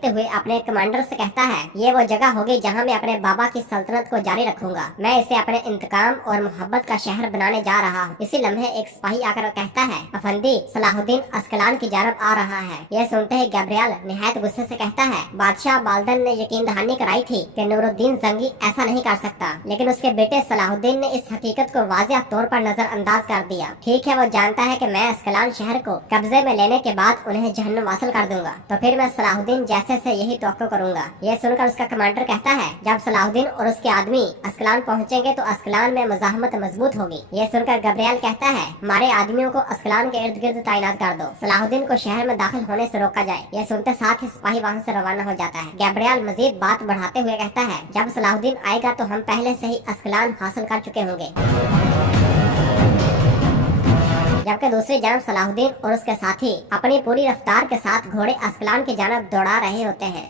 हुए अपने कमांडर से कहता है, ये वो जगह होगी जहाँ मैं अपने बाबा की सल्तनत को जारी रखूंगा। मैं इसे अपने इंतकाम और मोहब्बत का शहर बनाने जा रहा हूँ। इसी लम्हे एक सिपाही आकर कहता है, अफंदी सलाहुद्दीन अस्कलान की जानब आ रहा है। यह सुनते ही गैब्रियल निहायत गुस्से से कहता है, बादशाह बाल्दन ने यकीन दहानी कराई थी कि नूरुद्दीन जंगी ऐसा नहीं कर सकता, लेकिन उसके बेटे सलाहुद्दीन ने इस हकीकत को वाज़िह तौर पर नजरअंदाज कर दिया। ठीक है, वो जानता है कि मैं अस्कलान शहर को कब्जे में लेने के बाद उन्हें जहन्नुम वासिल कर दूंगा, तो फिर मैं सलाहुद्दीन जैसे से यही तवक्को करूंगा। यह सुनकर उसका कमांडर कहता है, जब सलाहुद्दीन और उसके आदमी अस्कलान पहुंचेंगे तो अस्कलान में मज़ाहमत मजबूत होगी। यह सुनकर गब्रियल कहता है, हमारे आदमियों को अस्कलान के इर्द गिर्द तैनात कर दो, सलाहुद्दीन को शहर में दाखिल होने से रोका जाए। यह सुनते साथ ही सिपाही वहाँ से रवाना हो जाता है। गब्रियल मजीद बात बढ़ाते हुए कहता है, जब सलाहुद्दीन आएगा तो हम पहले से ही अस्कलान हासिल कर चुके होंगे। जबकि दूसरी जानब सलाहुद्दीन और उसके साथी अपनी पूरी रफ्तार के साथ घोड़े अस्कलान की जानब दौड़ा रहे होते हैं।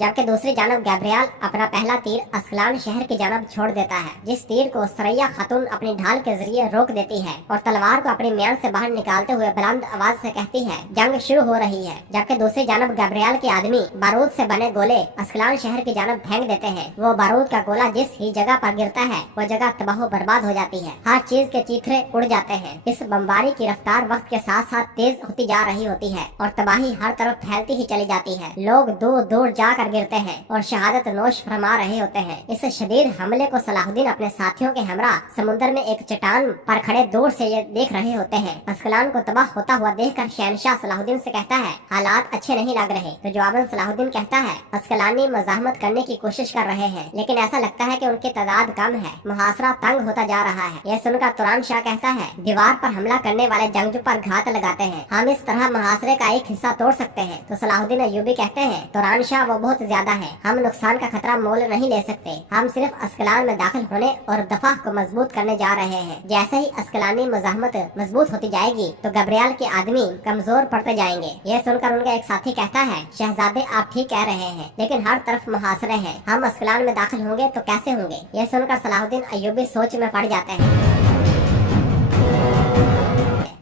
जबकि दूसरी जानब गैब्रियल अपना पहला तीर अस्कलान शहर की जानब छोड़ देता है, जिस तीर को सरैया खातून अपनी ढाल के जरिए रोक देती है और तलवार को अपनी म्यान से बाहर निकालते हुए बुलंद आवाज से कहती है, जंग शुरू हो रही है। जबकि दूसरी जानब गैब्रियल के आदमी बारूद से बने गोले अस्कलान शहर की जानब फेंक देते हैं। वो बारूद का गोला जिस ही जगह पर गिरता है वो जगह तबाह बर्बाद हो जाती है। हर चीज के चीथड़े उड़ जाते हैं। इस बमबारी की रफ्तार वक्त के साथ साथ तेज होती जा रही होती है और तबाही हर तरफ फैलती ही चली जाती है। लोग दूर दूर जाकर गिरते हैं और शहादत नोश फरमा रहे होते हैं। इस शदीद हमले को सलाहुद्दीन अपने साथियों के हमरा समुद्र में एक चट्टान पर खड़े दूर से ये देख रहे होते हैं। अस्कलान को तबाह होता हुआ देखकर शहनशाह सलाहुद्दीन से कहता है, हालात अच्छे नहीं लग रहे। तो जवाबन सलाहुद्दीन कहता है, अस्कलानी मज़ाहमत करने की कोशिश कर रहे हैं, लेकिन ऐसा लगता है कि उनकी तादाद कम है, मुहासरा तंग होता जा रहा है। यह सुनकर तुरान शाह कहता है, दीवार पर हमला करने वाले जंगजू पर घात लगाते हैं, हम इस तरह मुहासरे का एक हिस्सा तोड़ सकते हैं। तो सलाहुद्दीन अय्यूबी कहते हैं, तुरान शाह वो बहुत ज्यादा है, हम नुकसान का खतरा मोल नहीं ले सकते। हम सिर्फ अस्कलान में दाखिल होने और दफा को मजबूत करने जा रहे हैं। जैसे ही अस्कलानी मज़ाहमत मजबूत होती जाएगी तो गब्रियल के आदमी कमजोर पड़ते जाएंगे। यह सुनकर उनका एक साथी कहता है, शहजादे आप ठीक कह रहे हैं, लेकिन हर तरफ मुहासरे हैं, हम अस्कलान में दाखिल होंगे तो कैसे होंगे। यह सुनकर सलाहुद्दीन अय्यूबी सोच में पड़ जाते हैं।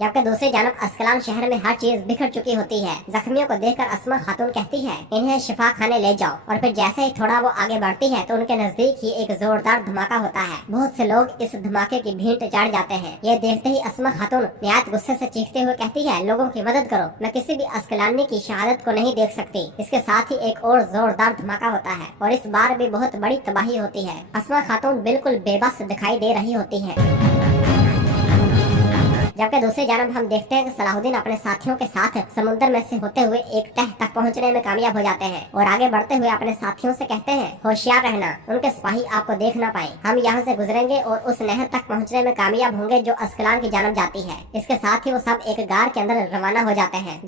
जबकि दूसरी जानब अस्कलान शहर में हर चीज बिखर चुकी होती है। जख्मियों को देखकर अस्मा खातून कहती है, इन्हें शिफा खाने ले जाओ। और फिर जैसे ही थोड़ा वो आगे बढ़ती है तो उनके नजदीक ही एक जोरदार धमाका होता है। बहुत से लोग इस धमाके की भीड़ चढ़ जाते हैं। ये देखते ही अस्मा खातून निहायत गुस्से से चीखते हुए कहती है, लोगों की मदद करो, मैं किसी भी अस्कलानी की शहादत को नहीं देख सकती। इसके साथ ही एक और जोरदार धमाका होता है और इस बार भी बहुत बड़ी तबाही होती है। अस्मा खातून बिल्कुल बेबस दिखाई दे रही होती है। जबकि दूसरी जानब हम देखते हैं कि सलाहुद्दीन अपने साथियों के साथ समुद्र में से होते हुए एक तह तक पहुंचने में कामयाब हो जाते हैं और आगे बढ़ते हुए अपने साथियों से कहते हैं, होशियार रहना, उनके सिपाही आपको देख न पाए। हम यहाँ से गुजरेंगे और उस नहर तक पहुँचने में कामयाब होंगे जो अस्कलान की जानब जाती है। इसके साथ ही वो सब एक गार के अंदर रवाना हो जाते हैं।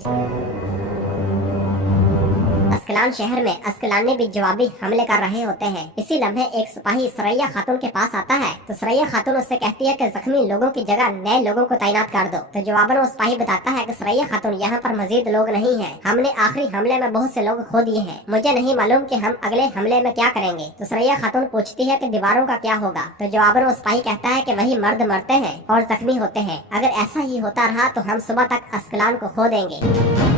अस्कलान शहर में अस्कलानी भी जवाबी हमले कर रहे होते हैं। इसी लम्हे एक सिपाही सरैया खातून के पास आता है तो सरैया खातून उससे कहती है कि जख्मी लोगों की जगह नए लोगों को तैनात कर दो। तो जवाबन वो सिपाही बताता है कि सरैया खातून यहाँ पर मजीद लोग नहीं हैं, हमने आखिरी हमले में बहुत से लोग खो दिए हैं, मुझे नहीं मालूम कि हम अगले हमले में क्या करेंगे। तो सरैया खातून पूछती है कि दीवारों का क्या होगा। तो जवाबन वो सिपाही कहता है कि वही मर्द मरते हैं और जख्मी होते हैं, अगर ऐसा ही होता रहा तो हम सुबह तक अस्कलान को खो देंगे।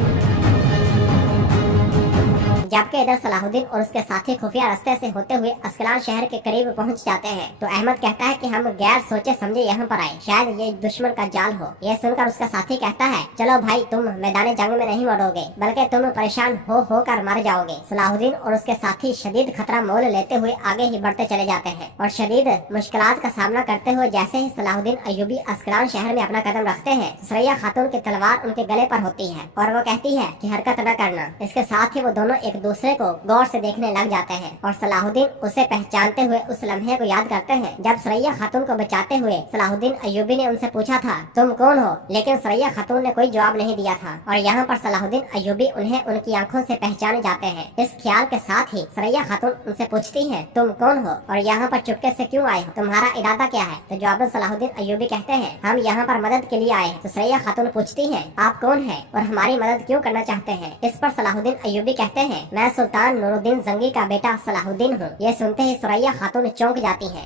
जबकि इधर सलाहुद्दीन और उसके साथी खुफिया रास्ते से होते हुए अस्कलान शहर के करीब पहुंच जाते हैं। तो अहमद कहता है कि हम गैर सोचे समझे यहाँ पर आए, शायद ये दुश्मन का जाल हो। यह सुनकर उसका साथी कहता है, चलो भाई, तुम मैदान जंग में नहीं मरोगे, बल्कि तुम परेशान हो कर मर जाओगे। सलाहुद्दीन और उसके साथी शदीद खतरा मोल लेते हुए आगे ही बढ़ते चले जाते हैं और शदीद मुश्किलात का सामना करते हुए जैसे ही सलाहुद्दीन अय्यूबी अस्कलान शहर में अपना कदम रखते हैं, सरैया खातून की तलवार उनके गले पर होती है और वो कहती है कि हरकत न करना। इसके साथ ही वो दोनों एक दूसरे को गौर से देखने लग जाते हैं और सलाहुद्दीन उसे पहचानते हुए उस लम्हे को याद करते हैं जब सरैया खातून को बचाते हुए सलाहुद्दीन अय्यूबी ने उनसे पूछा था, तुम कौन हो, लेकिन सरैया खातून ने कोई जवाब नहीं दिया था। और यहाँ पर सलाहुद्दीन अय्यूबी उन्हें उनकी आंखों से पहचाने जाते हैं। इस ख्याल के साथ ही सरैया खातून उनसे पूछती है, तुम कौन हो और यहाँ पर चुपके से क्यों आए हो, तुम्हारा इरादा क्या है। तो जवाब सलाहुद्दीन अय्यूबी कहते हैं, हम यहाँ पर मदद के लिए आए। तो सरैया खातून पूछती है, आप कौन है और हमारी मदद क्यों करना चाहते हैं। इस पर सलाहुद्दीन अय्यूबी कहते हैं, मैं सुल्तान नूरुद्दीन जंगी का बेटा सलाहुद्दीन हूँ। ये सुनते ही सरैया खातून चौंक जाती है।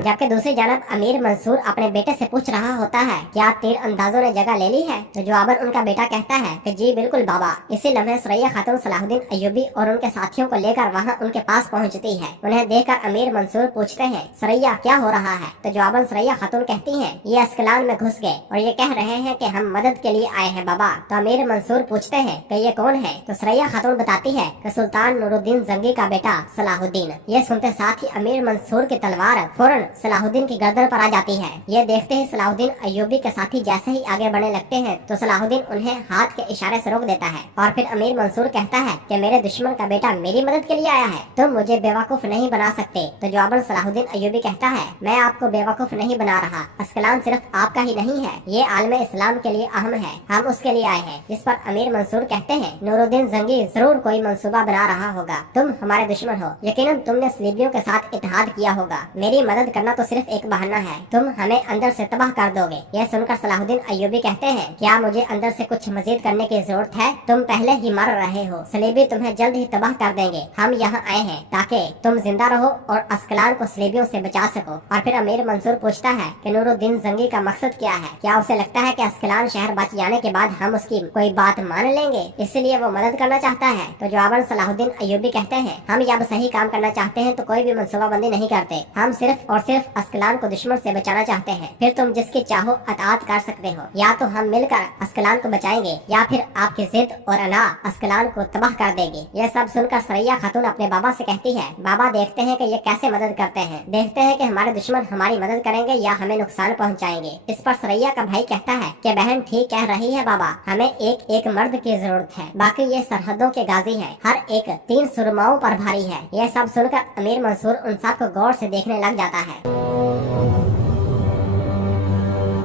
जबकि दूसरी जानब अमीर मंसूर अपने बेटे से पूछ रहा होता है, क्या तीर अंदाजों ने जगह ले ली है? तो जवाबन उनका बेटा कहता है कि जी बिल्कुल बाबा। इसी लम्हे सुरैया खातून सलाहुद्दीन अय्यूबी और उनके साथियों को लेकर वहाँ उनके पास पहुँचती है। उन्हें देखकर अमीर मंसूर पूछते हैं, सुरैया क्या हो रहा है? तो जवाबन सुरैया खातून कहती हैं, ये अस्कलान में घुस गए और ये कह रहे हैं कि हम मदद के लिए आए हैं बाबा। तो अमीर मंसूर पूछते हैं कि ये कौन है? तो सुरैया खातून बताती है कि सुल्तान नूरुद्दीन जंगी का बेटा सलाहुद्दीन। ये सुनते साथ ही अमीर मंसूर की तलवार फौरन सलाहुद्दीन की गर्दन पर आ जाती है। ये देखते ही सलाहुद्दीन अय्यूबी के साथी जैसे ही आगे बढ़ने लगते हैं तो सलाहुद्दीन उन्हें हाथ के इशारे से रोक देता है और फिर अमीर मंसूर कहता है कि मेरे दुश्मन का बेटा मेरी मदद के लिए आया है, तुम मुझे बेवकूफ नहीं बना सकते। तो जवाबन सलाहुद्दीन अय्यूबी कहता है, मैं आपको बेवकूफ नहीं बना रहा, अस्कलान सिर्फ आपका ही नहीं है, ये आलम इस्लाम के लिए अहम है, हम उसके लिए आए हैं। जिस पर अमीर मंसूर कहते हैं, नूरुद्दीन जंगी जरूर कोई मंसूबा बना रहा होगा, तुम हमारे दुश्मन हो, यकीनन तुमने सलीबियों के साथ इत्तेहाद किया होगा, मेरी मदद करना तो सिर्फ एक बहाना है, तुम हमें अंदर से तबाह कर दोगे। यह सुनकर सलाहुद्दीन अय्यूबी कहते हैं, क्या मुझे अंदर से कुछ मजीद करने की जरूरत है? तुम पहले ही मर रहे हो, सलीबी तुम्हें जल्द ही तबाह कर देंगे, हम यहाँ आए हैं ताकि तुम जिंदा रहो और अस्कलान को सलीबियों से बचा सको। और फिर अमीर मंसूर पूछता है कि नूरुद्दीन जंगी का मकसद क्या है? क्या उसे लगता है कि अस्कलान शहर बच जाने के बाद हम उसकी कोई बात मान लेंगे, इसलिए वो मदद करना चाहता है? तो जवाबन सलाहुद्दीन अय्यूबी कहते हैं, हम जब सही काम करना चाहते हैं तो कोई भी मनसूबाबंदी नहीं करते, हम सिर्फ और सिर्फ अस्कलान को दुश्मन से बचाना चाहते हैं, फिर तुम जिसकी चाहो अताअत कर सकते हो, या तो हम मिलकर अस्कलान को बचाएंगे या फिर आपकी जिद और अना अस्कलान को तबाह कर देगी। यह सब सुनकर सुरैया खातून अपने बाबा से कहती है, बाबा देखते हैं कि ये कैसे मदद करते हैं, देखते हैं कि हमारे दुश्मन हमारी मदद करेंगे या हमें नुकसान पहुंचाएंगे। इस पर सुरैया का भाई कहता है कि बहन ठीक कह रही है बाबा, हमें एक एक मर्द की जरूरत है, बाकी ये सरहदों के गाजी है, हर एक 3 सुरमाओं पर भारी है। यह सब सुनकर अमीर मंसूर उन सब को गौर से देखने लग जाता है।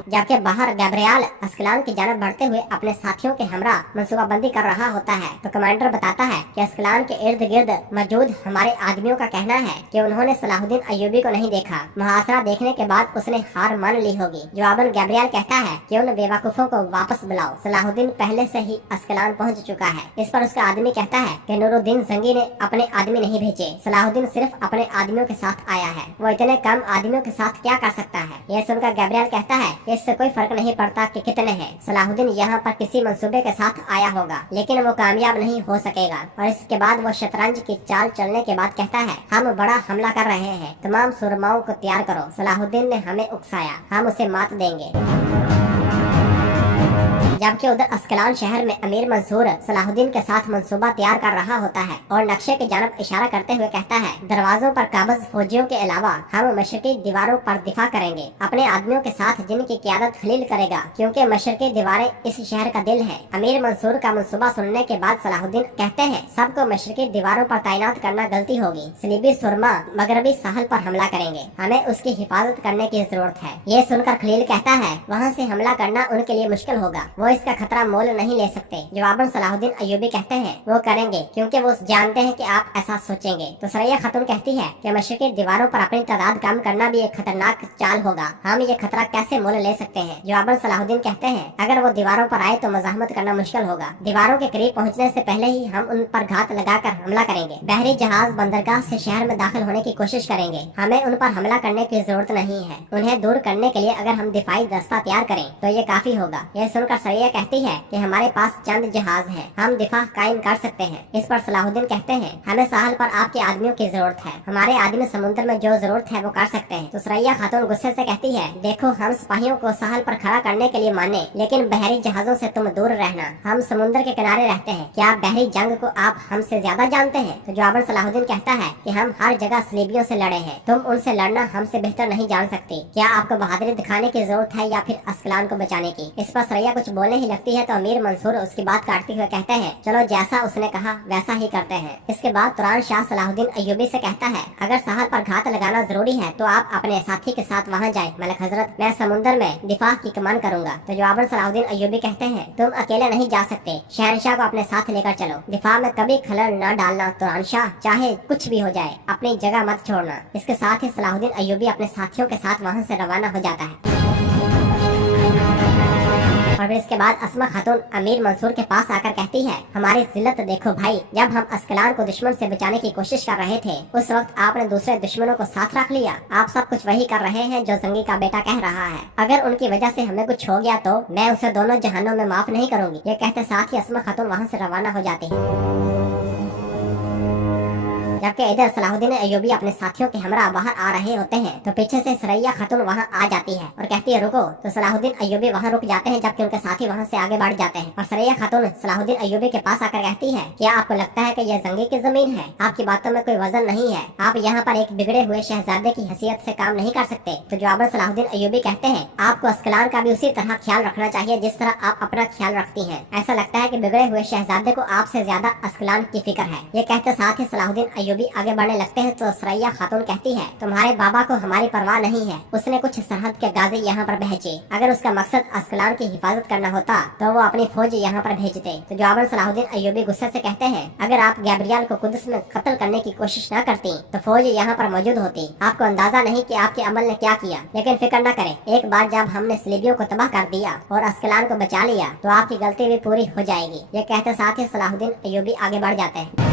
जबकि बाहर गैब्रियल अस्कलान की जानब बढ़ते हुए अपने साथियों के हमरा मंसूबाबंदी कर रहा होता है तो कमांडर बताता है कि अस्कलान के इर्द गिर्द मौजूद हमारे आदमियों का कहना है कि उन्होंने सलाहुद्दीन अय्यूबी को नहीं देखा, मुहासरा देखने के बाद उसने हार मान ली होगी। जवाबन गैब्रियल कहता है कि उन बेवकूफों को वापस बुलाओ, सलाहुद्दीन पहले से ही अस्कलान पहुँच चुका है। इस पर उसका आदमी कहता है कि नूरुद्दीन जंगी ने अपने आदमी नहीं भेजे, सलाहुद्दीन सिर्फ अपने आदमियों के साथ आया है, वो इतने कम आदमियों के साथ क्या कर सकता है? यह सुनकर गैब्रियल कहता है, इससे कोई फर्क नहीं पड़ता कि कितने हैं, सलाहुद्दीन यहाँ पर किसी मंसूबे के साथ आया होगा लेकिन वो कामयाब नहीं हो सकेगा। और इसके बाद वो शतरंज की चाल चलने के बाद कहता है, हम बड़ा हमला कर रहे हैं, तमाम सुरमाओं को तैयार करो, सलाहुद्दीन ने हमें उकसाया, हम उसे मात देंगे। जबकि उधर अस्कलान शहर में अमीर मंसूर सलाहुद्दीन के साथ मंसूबा तैयार कर रहा होता है और नक्शे की जानब इशारा करते हुए कहता है, दरवाजों पर काबज फौजियों के अलावा हम मशरकी दीवारों पर दिफा करेंगे, अपने आदमियों के साथ जिनकी क़यादत खलील करेगा, क्योंकि मशरकी दीवारें इस शहर का दिल है। अमीर मंसूर का मंसूबा सुनने के बाद सलाहुद्दीन कहते हैं, सबको मशरकी दीवारों पर तैनात करना गलती होगी, सलीबी सुरमा मगरबी साहल पर हमला करेंगे, हमें उसकी हिफाजत करने की जरूरत है। ये सुनकर खलील कहता है, वहाँ से हमला करना उनके लिए मुश्किल होगा, वो इसका खतरा मोल नहीं ले सकते। जवाबन सलाहुद्दीन अय्यूबी कहते हैं, वो करेंगे क्योंकि वो जानते हैं कि आप ऐसा सोचेंगे। तो सुरैया खातून कहती है कि मशरकी दीवारों पर अपनी तादाद कम करना भी एक खतरनाक चाल होगा, हम ये खतरा कैसे मोल ले सकते हैं? जवाबन सलाहुद्दीन कहते हैं, अगर वो दीवारों पर आए तो मज़ाहमत करना मुश्किल होगा, दीवारों के करीब पहुँचने से पहले ही हम उन पर घात लगाकर हमला करेंगे, बहरी जहाज बंदरगाह से शहर में दाखिल होने की कोशिश करेंगे, हमें उन पर हमला करने की जरूरत नहीं है, उन्हें दूर करने के लिए अगर हम दिफाई दस्ता तैयार करें तो ये काफी होगा। यह सुनकर सुरैया कहती है कि हमारे पास चंद जहाज हैं, हम दिफा कायम कर सकते हैं। इस पर सलाहुद्दीन कहते हैं, हमें साहल पर आपके आदमियों की जरूरत है, हमारे आदमी समुद्र में जो जरूरत है वो कर सकते हैं। तो सुरैया खातून गुस्से से कहती है, देखो हम सिपाहियों को साहल पर खड़ा करने के लिए माने, लेकिन बहरी जहाजों से तुम दूर रहना, हम समुद्र के किनारे रहते हैं, क्या बहरी जंग को आप हमसे ज्यादा जानते हैं? तो जवाबन सलाहुद्दीन कहता है कि हम हर जगह सलीबियों से लड़े हैं, तुम उनसे लड़ना हमसे बेहतर नहीं जान सकती, क्या आपको बहादुरी दिखाने की जरूरत है या फिर अस्कलान को बचाने की? इस पर सुरैया कुछ बोलने ही लगती है तो अमीर मंसूर उसकी बात काटते हुए कहते हैं, चलो जैसा उसने कहा वैसा ही करते हैं। इसके बाद तुरान शाह सलाहुद्दीन अय्यूबी से कहता है, अगर साहल पर घात लगाना जरूरी है तो आप अपने साथी के साथ वहाँ जाएं, मलिक हजरत, मैं समुद्र में दिफा की कमान करूंगा। तो जवाबन सलाहुद्दीन अय्यूबी कहते हैं, तुम अकेले नहीं जा सकते, शहनशाह को अपने साथ लेकर चलो, दिफा में कभी खलल न डालना तुरान शाह, चाहे कुछ भी हो जाए अपनी जगह मत छोड़ना। इसके साथ ही सलाहुद्दीन अय्यूबी अपने साथियों के साथ वहाँ से रवाना हो जाता है। और फिर इसके बाद अस्मा खातून अमीर मंसूर के पास आकर कहती है, हमारी जिल्लत देखो भाई, जब हम अस्कलान को दुश्मन से बचाने की कोशिश कर रहे थे उस वक्त आपने दूसरे दुश्मनों को साथ रख लिया। आप सब कुछ वही कर रहे हैं जो जंगी का बेटा कह रहा है। अगर उनकी वजह से हमें कुछ हो गया तो मैं उसे दोनों जहानों में माफ नहीं करूंगी। ये कहते साथ ही अस्मा खातून वहाँ से रवाना हो जाती है। जबकि इधर सलाहुद्दीन अय्यूबी अपने साथियों के हमरा बाहर आ रहे होते हैं तो पीछे से सरैया खातून वहां आ जाती है और कहती है रुको। तो सलाहुद्दीन अय्यूबी वहां रुक जाते हैं जबकि उनके साथी वहां से आगे बढ़ जाते हैं और सरैया खातून सलाहुद्दीन अय्यूबी के पास आकर कहती है, क्या आपको लगता है कि यह जंगी की जमीन है? आपकी बातों में कोई वजन नहीं है। आप यहाँ पर एक बिगड़े हुए शहजादे की हैसियत से काम नहीं कर सकते। तो जवाबन सलाहुद्दीन अय्यूबी कहते हैं, आपको अस्कलान का भी उसी तरह ख्याल रखना चाहिए जिस तरह आप अपना ख्याल रखती हैं। ऐसा लगता है कि बिगड़े हुए शहजादे को आपसे ज्यादा अस्कलान की फिक्र है। ये कहते साथ ही सलाहुद्दीन अय्यूबी आगे बढ़ने लगते हैं तो सरैया खातून कहती है, तुम्हारे बाबा को हमारी परवाह नहीं है। उसने कुछ सरहद के गाजी यहाँ पर भेजे। अगर उसका मकसद अस्कलान की हिफाजत करना होता तो वो अपनी फौज यहाँ पर भेजते। तो जवाबन सलाहुद्दीन अय्यूबी गुस्से से कहते हैं, अगर आप गैब्रियल को कुदस में कत्ल करने की कोशिश न करती तो फौज यहाँ पर मौजूद होती। आपको अंदाजा नहीं कि आपके अमल ने क्या किया। लेकिन फिक्र न करें, एक बार जब हमने सलीबियों को तबाह कर दिया और अस्कलान को बचा लिया तो आपकी गलती भी पूरी हो जाएगी। ये कहते साथ ही सलाहुद्दीन अय्यूबी आगे बढ़ जाते हैं।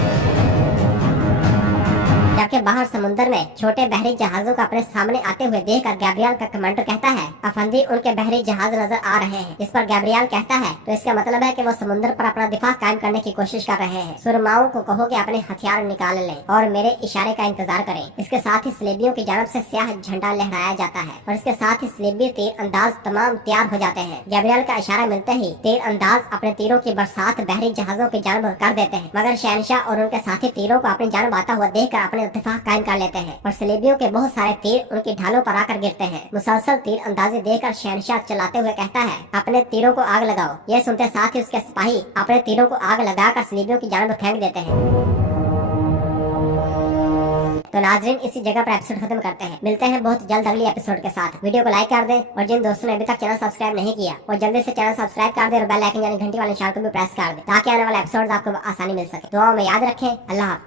जबकि बाहर समुद्र में छोटे बहरी जहाजों को अपने सामने आते हुए देखकर गैब्रियल का कमांडर कहता है, अफंदी उनके बहरी जहाज नजर आ रहे हैं। इस पर गैब्रियल कहता है, तो इसका मतलब है कि वो समुद्र पर अपना दिफा कायम करने की कोशिश कर रहे हैं। सुरमाओं को कहो कि अपने हथियार निकाल लें और मेरे इशारे का इंतजार करें। इसके साथ ही सलेबियों की जानब से स्याह झंडा लहराया जाता है और इसके साथ ही सलेबी तीर अंदाज तमाम तैयार हो जाते हैं। गैब्रियल का इशारा मिलते ही तीर अंदाज अपने तीरों की बरसात बहरी जहाजों की जानब कर देते हैं, मगर शहनशाह और उनके साथी तीरों को अपनी जानब आता हुआ देख कर अपने इत्तेफाक कायम कर लेते हैं और सलेबियों के बहुत सारे तीर उनकी ढालों पर आकर गिरते हैं। मुसलसल तीर अंदाजे देकर शहनशाह चलाते हुए कहता है, अपने तीरों को आग लगाओ। यह सुनते साथ ही उसके सिपाही अपने तीरों को आग लगाकर सलेबियों की जानब फेंक देते हैं। तो नाजरीन इसी जगह पर एपिसोड खत्म करते हैं। मिलते हैं बहुत जल्द अगली एपिसोड के साथ। वीडियो को लाइक कर दें और जिन दोस्तों ने अभी तक चैनल सब्सक्राइब नहीं किया वो जल्दी से चैनल सब्सक्राइब कर दें और बेल आइकन यानी घंटी वाले निशान को भी प्रेस कर दें ताकि आने वाला एपिसोड आपको आसानी मिल सके। दुआओं में याद रखें। अल्लाह हाफ़िज़।